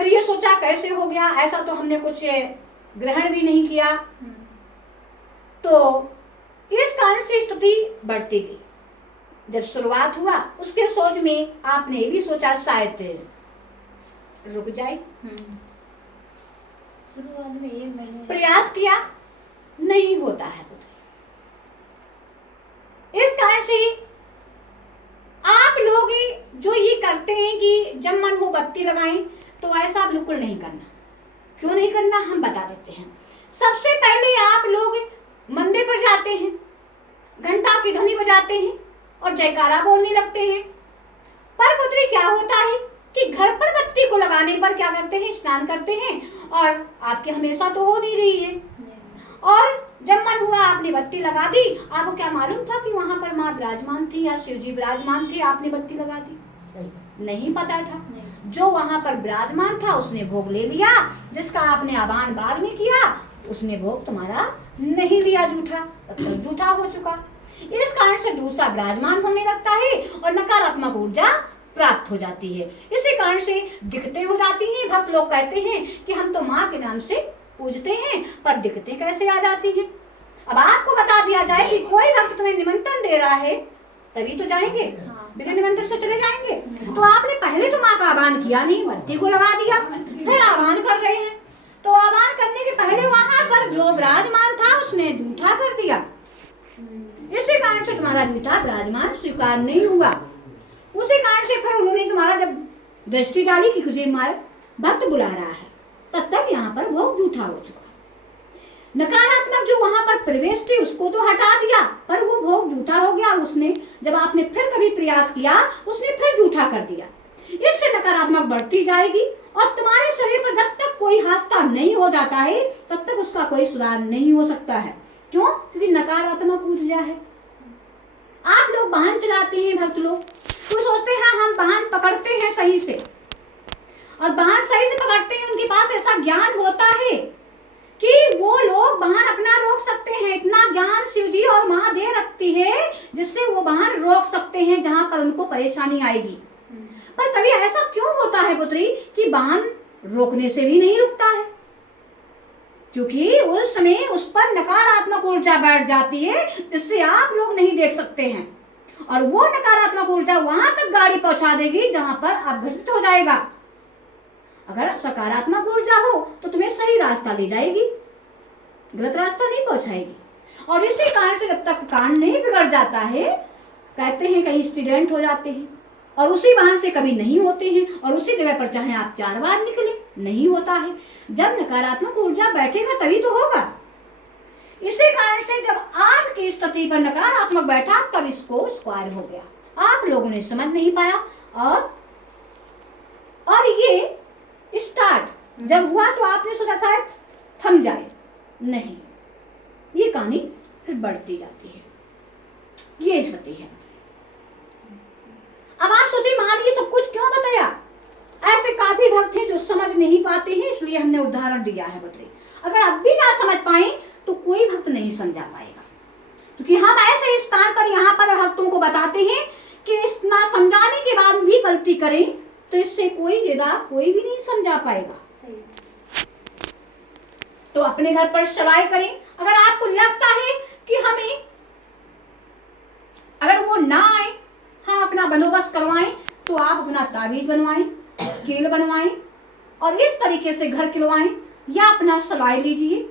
फिर ये सोचा कैसे हो गया, ऐसा तो हमने कुछ ग्रहण भी नहीं किया। तो इस कारण से स्थिति बढ़ती गई। जब शुरुआत हुआ उसके सोच में आपने भी सोचा शायद रुक जाए, शुरुआत में 1 महीने प्रयास किया, नहीं होता है पुत्री। इस कारण से आप लोग जो ये करते हैं कि जब मन हो बत्ती लगाएं, तो ऐसा बिल्कुल नहीं करना। क्यों नहीं करना हम बता देते हैं। सबसे पहले आप लोग मंदिर पर जाते हैं, घंटा की ध्वनि बजाते हैं और जयकारा बोलने लगते हैं। पर पुत्री क्या होता है कि घर पर बत्ती को लगाने पर क्या करते हैं, स्नान करते हैं और आपके हमेशा तो हो नहीं रही है। और जब मन हुआ आपने बत्ती लगा दी, आपको क्या मालूम था कि वहां पर माँ विराजमान थी या शिव जी विराजमान थे, आपने बत्ती लगा दी? नहीं पता था। जो वहां पर विराजमान था उसने भोग ले लिया, जिसका आपने आह्वान बाद में किया उसने भोग तुम्हारा नहीं लिया, झूठा, तब तक झूठा हो चुका। इस कारण से दूसरा विराजमान होने लगता है और नकारात्मक ऊर्जा प्राप्त हो जाती है। इसी कारण से दिक्कतें हो जाती हैं। भक्त लोग कहते हैं कि हम तो माँ के नाम से पूजते हैं, पर दिक्कतें कैसे आ जाती हैं। अब आपको बता दिया जाए कि कोई भक्त तुम्हें निमंत्रण दे रहा है तभी तो जाएंगे, बिना निमंत्रण से चले जाएंगे। तो आपने पहले तो माँ का आह्वान किया नहीं, बत्ती को लगा दिया, फिर आह्वान कर रहे हैं। तो आह्वान करने के पहले वहां पर जो विराजमान था उसने झूठा कर दिया। इसी कारण से तुम्हारा झूठा विराजमान स्वीकार नहीं हुआ। उसी कारण से फिर उन्होंने तुम्हारा जब दृष्टि डाली कि तुझे मार भक्त बुला रहा है, तब तक यहाँ पर भोग झूठा हो चुका। नकारात्मक जो वहां पर प्रवेश थी उसको तो हटा दिया, पर वो भोग झूठा हो गया। उसने जब आपने फिर कभी प्रयास किया उसने फिर झूठा कर दिया। इससे नकारात्मक बढ़ती जाएगी और तुम्हारे शरीर पर जब तक कोई हादसा नहीं हो जाता है तब तक उसका कोई सुधार नहीं हो सकता है। क्यों? क्योंकि नकारात्मक ऊर्जा है। आप लोग वाहन चलाते हैं, भक्त लोग तो सोचते हैं हम वाहन पकड़ते हैं सही से, और वाहन सही से पकड़ते हैं, उनके पास ऐसा ज्ञान होता है कि वो लोग वाहन अपना रोक सकते हैं। इतना ज्ञान शिव जी और माँ दे रखती है जिससे वो वाहन रोक सकते हैं जहां पर उनको परेशानी आएगी। पर कभी ऐसा क्यों होता है पुत्री कि वाहन रोकने से भी नहीं रुकता है? क्योंकि उस समय उस पर नकारात्मक ऊर्जा बैठ जाती है जिससे आप लोग नहीं देख सकते हैं, और वो नकारात्मक ऊर्जा वहां तक गाड़ी पहुंचा देगी जहां पर अपघटित हो जाएगा। अगर सकारात्मक ऊर्जा हो तो तुम्हें सही रास्ता ले जाएगी, गलत रास्ता नहीं पहुंचाएगी। और इसी कारण से जब तक कान नहीं बिगड़ जाता है, कहते हैं कहीं एक्सीडेंट हो जाते हैं और उसी वाहन से कभी नहीं होते हैं, और उसी जगह पर चाहे आप 4 बार निकले नहीं होता है। जब नकारात्मक ऊर्जा बैठेगा तभी तो होगा। इसी कारण से जब आपकी स्थिति पर नकारात्मक बैठा तब इसको स्क्वायर हो गया। आप लोगों ने समझ नहीं पाया, और ये स्टार्ट जब हुआ तो आपने सोचा शायद थम जाए, नहीं, ये कहानी फिर बढ़ती जाती है। ये स्थिति है। अब आप सोचिए माँ ने ये सब कुछ क्यों बताया? ऐसे काफी भक्त हैं जो समझ नहीं पाते हैं, इसलिए हमने उदाहरण दिया है। बताइए, अगर अब भी ना समझ पाए तो कोई भक्त नहीं समझा पाएगा, क्योंकि हम ऐसे स्थान पर यहाँ पर भक्तों को बताते हैं कि इतना समझाने के बाद भी गलती करें तो इससे कोई भी नहीं समझा पाएगा। तो अपने घर पर चलाए करें। अगर आपको लगता है कि हमें अगर वो ना आए, हम अपना बंदोबस्त करवाएं, तो आप अपना ताबीज बनवाएं, कील बनवाएं और इस तरीके से घर खिलवाएं, या अपना सलाई लीजिए।